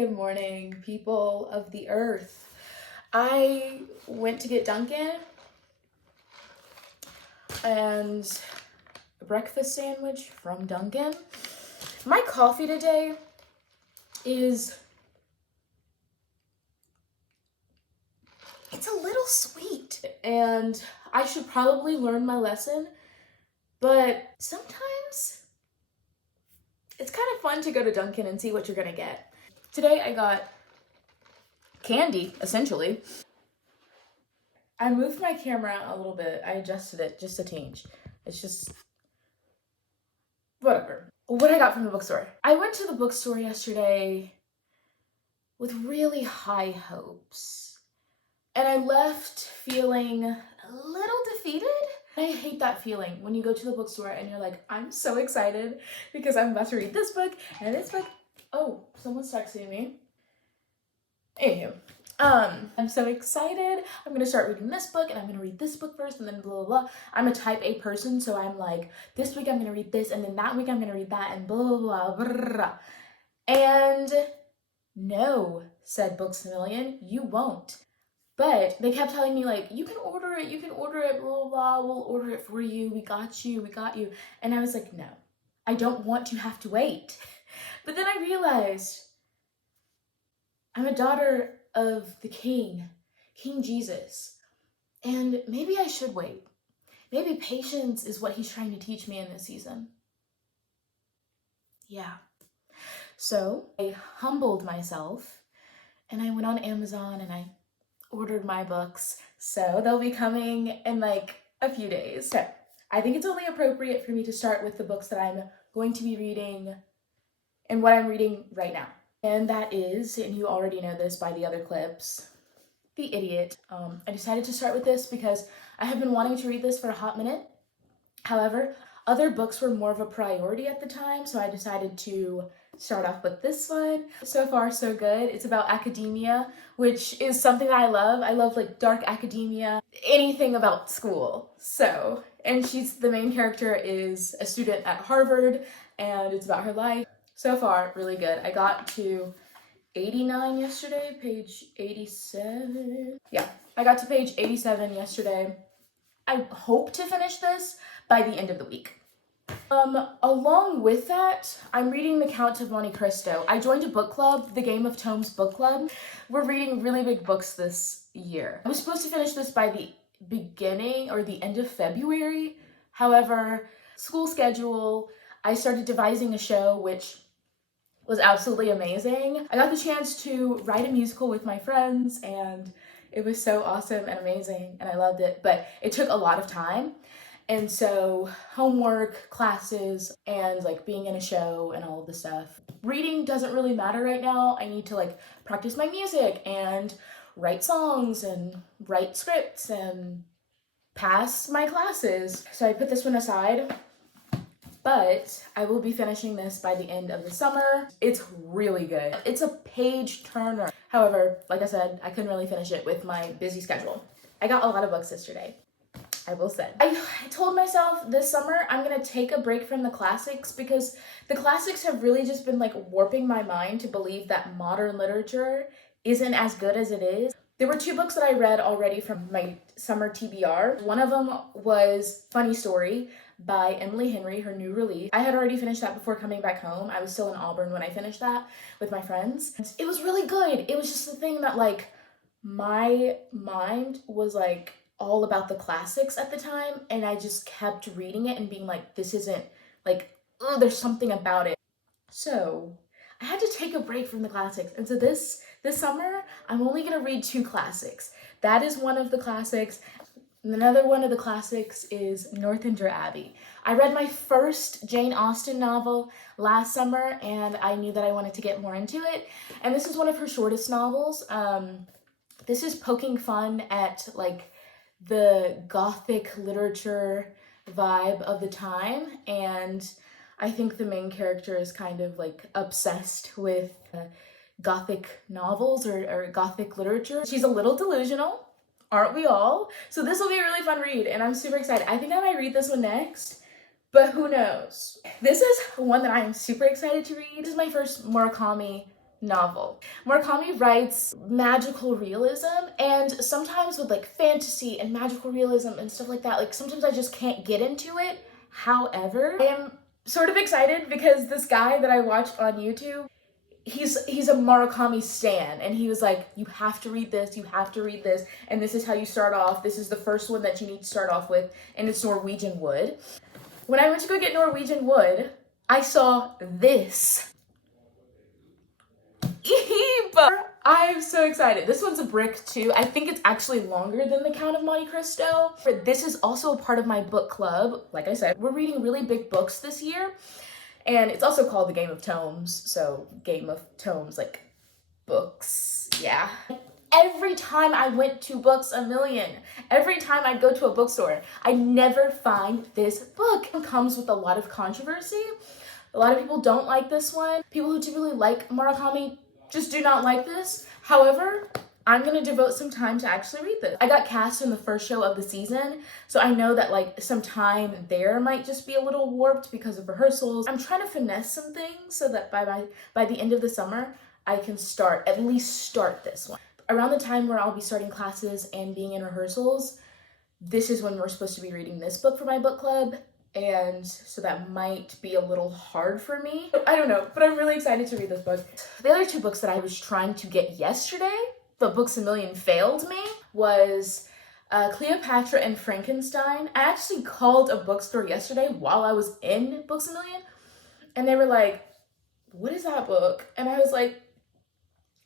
Good morning, people of the earth. I went to get Dunkin' and a breakfast sandwich from Dunkin'. My coffee today it's a little sweet, and I should probably learn my lesson, but sometimes it's kind of fun to go to Dunkin' and see what you're gonna get. Today I got candy, essentially. I moved my camera a little bit. I adjusted it just a tinge. It's just whatever. What I got from the bookstore. I went to the bookstore yesterday with really high hopes, and I left feeling a little defeated. I hate that feeling when you go to the bookstore and you're like, I'm so excited because I'm about to read this book and this book. Oh, someone's texting me. Anywho, I'm so excited. I'm gonna start reading this book and I'm gonna read this book first and then blah, blah, blah. I'm a type A person, so I'm like, this week I'm gonna read this and then that week I'm gonna read that and blah, blah, blah, blah. And no, said Books A Million, you won't. But they kept telling me like, you can order it, blah, blah, blah, we'll order it for you, we got you. And I was like, no, I don't want to have to wait. But then I realized I'm a daughter of the King Jesus, and maybe I should wait. Maybe patience is what he's trying to teach me in this season. Yeah. So I humbled myself and I went on Amazon and I ordered my books. So they'll be coming in like a few days. So I think it's only appropriate for me to start with the books that I'm going to be reading and what I'm reading right now. And that is, and you already know this by the other clips, The Idiot. I decided to start with this because I have been wanting to read this for a hot minute. However, other books were more of a priority at the time, so I decided to start off with this one. So far, so good. It's about academia, which is something that I love. I love like dark academia, anything about school. So, and the main character is a student at Harvard, and it's about her life. So far, really good. I got to 89 yesterday, page 87. Yeah, I got to page 87 yesterday. I hope to finish this by the end of the week. Along with that, I'm reading The Count of Monte Cristo. I joined a book club, the Game of Tomes book club. We're reading really big books this year. I was supposed to finish this by the beginning or the end of February. However, school schedule, I started devising a show, which was absolutely amazing. I got the chance to write a musical with my friends and it was so awesome and amazing and I loved it, but it took a lot of time. And so homework, classes, and like being in a show and all of the stuff. Reading doesn't really matter right now. I need to like practice my music and write songs and write scripts and pass my classes. So I put this one aside. But I will be finishing this by the end of the summer. It's really good. It's a page turner. However, like I said, I couldn't really finish it with my busy schedule. I got a lot of books yesterday, I will say. I told myself this summer I'm gonna take a break from the classics because the classics have really just been like warping my mind to believe that modern literature isn't as good as it is. There were 2 books that I read already from my summer TBR. One of them was Funny Story by Emily Henry, her new release. I had already finished that before coming back home. I was still in Auburn when I finished that with my friends. It was really good. It was just the thing that like my mind was like all about the classics at the time, and I just kept reading it and being like, this isn't like, oh, there's something about it. So I had to take a break from the classics. And so this summer, I'm only gonna read 2 classics. That is one of the classics. And another one of the classics is Northanger Abbey. I read my first Jane Austen novel last summer and I knew that I wanted to get more into it. And this is one of her shortest novels. This is poking fun at like the Gothic literature vibe of the time. And I think the main character is kind of like obsessed with Gothic novels or Gothic literature. She's a little delusional. Aren't we all? So this will be a really fun read and I'm super excited. I think I might read this one next, but who knows? This is one that I'm super excited to read. This is my first Murakami novel. Murakami writes magical realism, and sometimes with like fantasy and magical realism and stuff like that, like sometimes I just can't get into it. However, I am sort of excited because this guy that I watched on YouTube, he's a Murakami stan, and he was like, you have to read this, you have to read this, and this is how you start off. This is the first one that you need to start off with, and it's Norwegian Wood. When I went to go get Norwegian Wood, I saw this. I'm so excited. This one's a brick too. I think it's actually longer than The Count of Monte Cristo. This is also a part of my book club. Like I said, we're reading really big books this year. And it's also called the Game of Tomes. So Game of Tomes, like books, yeah. Every time I went to Books A Million, every time I go to a bookstore, I never find this book. It comes with a lot of controversy. A lot of people don't like this one. People who typically like Murakami just do not like this. However, I'm gonna devote some time to actually read this. I got cast in the first show of the season, so I know that like some time there might just be a little warped because of rehearsals. I'm trying to finesse some things so that by the end of the summer, I can at least start this one. Around the time where I'll be starting classes and being in rehearsals, this is when we're supposed to be reading this book for my book club. And so that might be a little hard for me. I don't know, but I'm really excited to read this book. The other two books that I was trying to get yesterday, but Books A Million failed me, was Cleopatra and Frankenstein. I actually called a bookstore yesterday while I was in Books A Million, and they were like, what is that book? And I was like,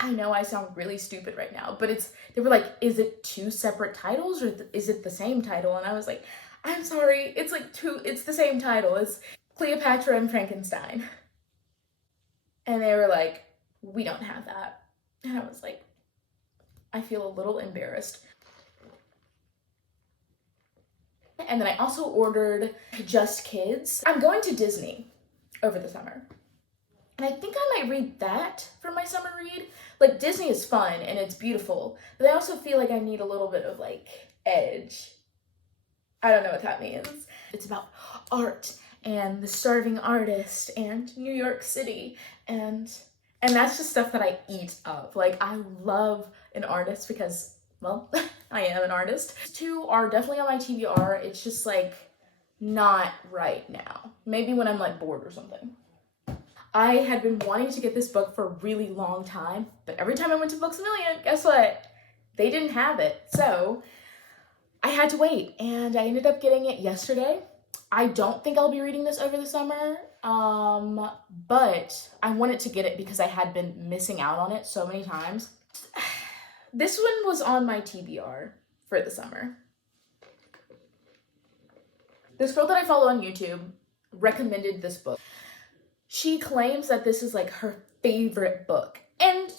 I know I sound really stupid right now, but they were like, is it two separate titles or is it the same title? And I was like, I'm sorry, it's the same title. It's Cleopatra and Frankenstein. And they were like, we don't have that. And I was like, I feel a little embarrassed. And then I also ordered Just Kids. I'm going to Disney over the summer. And I think I might read that for my summer read. Like, Disney is fun and it's beautiful, but I also feel like I need a little bit of like edge. I don't know what that means. It's about art and the starving artist and New York City, and that's just stuff that I eat up. Like, I love an artist because, well, I am an artist. These two are definitely on my TBR. It's just like not right now. Maybe when I'm like bored or something. I had been wanting to get this book for a really long time, but every time I went to Books A Million, guess what? They didn't have it. So I had to wait, and I ended up getting it yesterday. I don't think I'll be reading this over the summer, but I wanted to get it because I had been missing out on it so many times. This one was on my TBR for the summer. This girl that I follow on YouTube recommended this book. She claims that this is like her favorite book, and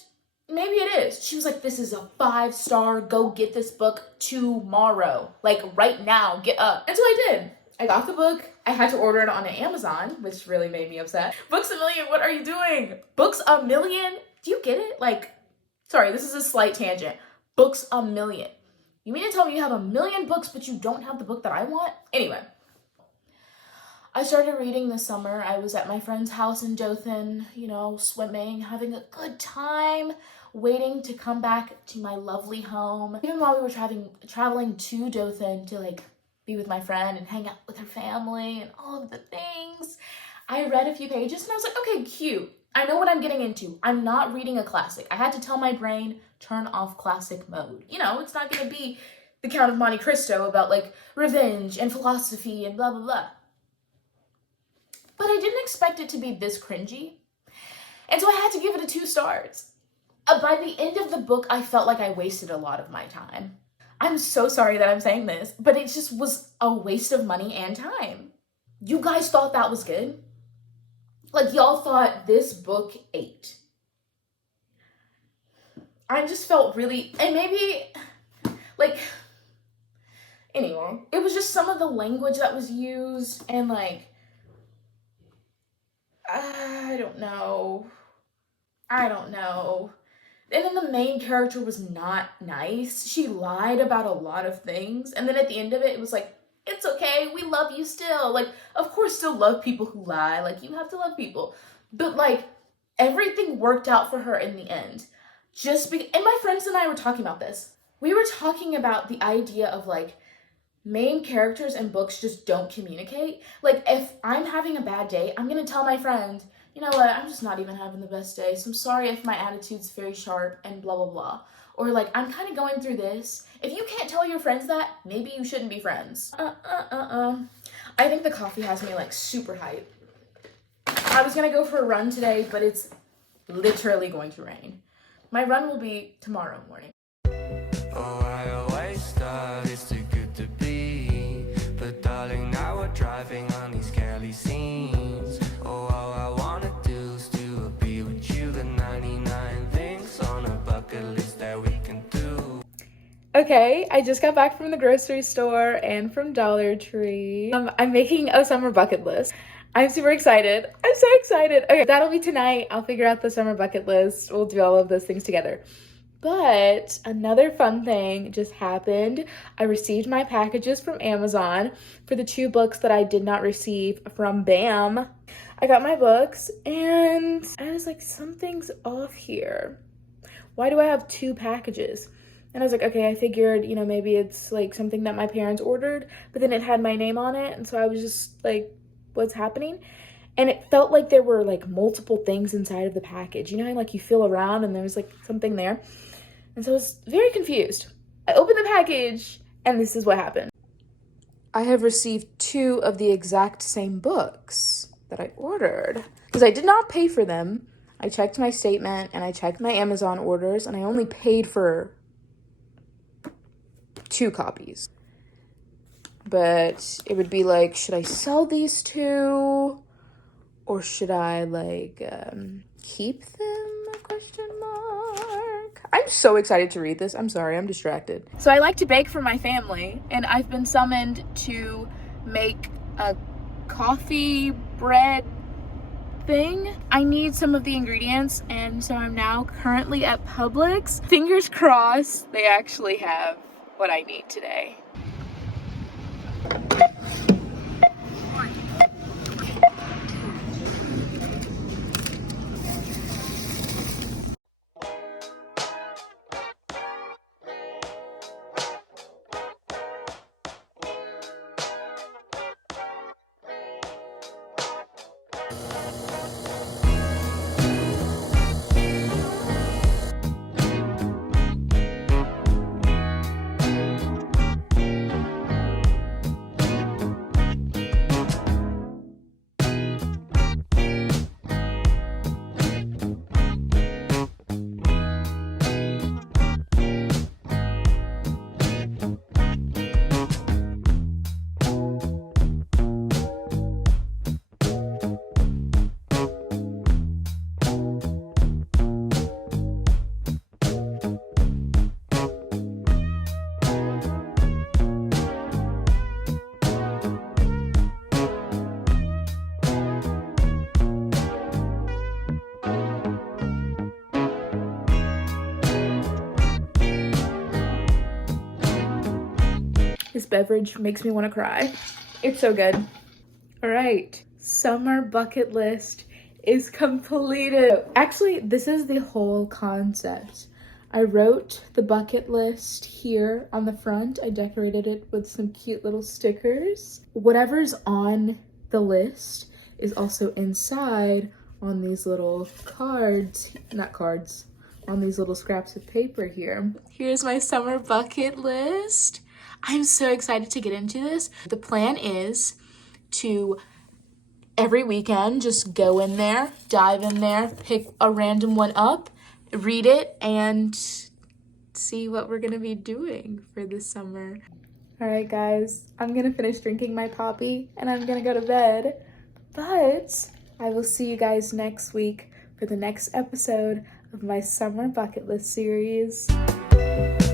maybe it is. She was like, this is a 5-star, go get this book tomorrow. Like right now, get up. And so I did. I got the book. I had to order it on Amazon, which really made me upset. Books A Million, what are you doing? Books A Million? Do you get it? Like, sorry, this is a slight tangent. Books A Million. You mean to tell me you have 1 million books, but you don't have the book that I want? Anyway. I started reading this summer. I was at my friend's house in Dothan, swimming, having a good time, waiting to come back to my lovely home. Even while we were traveling to Dothan to like be with my friend and hang out with her family and all of the things, I read a few pages and I was like, okay, cute. I know what I'm getting into. I'm not reading a classic. I had to tell my brain, turn off classic mode. It's not gonna be The Count of Monte Cristo about like revenge and philosophy and blah, blah, blah. But I didn't expect it to be this cringy. And so I had to give it a 2 stars. By the end of the book, I felt like I wasted a lot of my time. I'm so sorry that I'm saying this, but it just was a waste of money and time. You guys thought that was good? Like, y'all thought this book ate. I just felt really, and maybe, like, anyway, it was just some of the language that was used and like, I don't know. And then the main character was not nice. She lied about a lot of things. And then at the end of it, it was like, it's okay. We love you still. Like, of course, still love people who lie. Like, you have to love people. But like, everything worked out for her in the end. And my friends and I were talking about this. We were talking about the idea of like main characters in books just don't communicate. Like if I'm having a bad day, I'm gonna tell my friend, you know what, I'm just not even having the best day, so I'm sorry if my attitude's very sharp and blah blah blah. Or like, I'm kind of going through this. If you can't tell your friends that, maybe you shouldn't be friends. I think the coffee has me like super hyped. I was gonna go for a run today, but it's literally going to rain. My run will be tomorrow morning. Oh, I always thought it's too good to be, but darling, now we're driving on these Kelly scenes. Oh, all I wanna do is to be with you. The 99 things on a bucket list that we can do. Okay, I just got back from the grocery store and from Dollar Tree. I'm making a summer bucket list. I'm super excited. I'm so excited. Okay, that'll be tonight. I'll figure out the summer bucket list. We'll do all of those things together. But another fun thing just happened. I received my packages from Amazon for the 2 books that I did not receive from BAM. I got my books and I was like, something's off here. Why do I have 2 packages? And I was like, okay, I figured, you know, maybe it's like something that my parents ordered, but then it had my name on it. And so I was just like, what's happening? And it felt like there were like multiple things inside of the package. You know, like you feel around and there's like something there. And so I was very confused. I opened the package and this is what happened. I have received 2 of the exact same books that I ordered because I did not pay for them. I checked my statement and I checked my Amazon orders and I only paid for 2 copies. But it would be like, should I sell these 2 or should I like keep them? Question mark. I'm so excited to read this. I'm sorry, I'm distracted. So I like to bake for my family and I've been summoned to make a coffee bread thing. I need some of the ingredients and so I'm now currently at Publix. Fingers crossed they actually have what I need today. This beverage makes me want to cry. It's so good. All right, summer bucket list is completed. Actually, this is the whole concept. I wrote the bucket list here on the front. I decorated it with some cute little stickers. Whatever's on the list is also inside on these little cards, not cards, on these little scraps of paper here. Here's my summer bucket list. I'm so excited to get into this. The plan is to every weekend just go in there, dive in there, pick a random one up, read it, and see what we're gonna be doing for this summer. All right, guys, I'm gonna finish drinking my poppy and I'm gonna go to bed, but I will see you guys next week for the next episode of my summer bucket list series.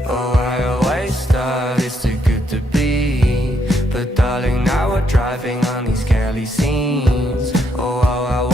Oh, I always thought it's too good to be, but darling, now we're driving on these Kelly scenes. Oh, all I want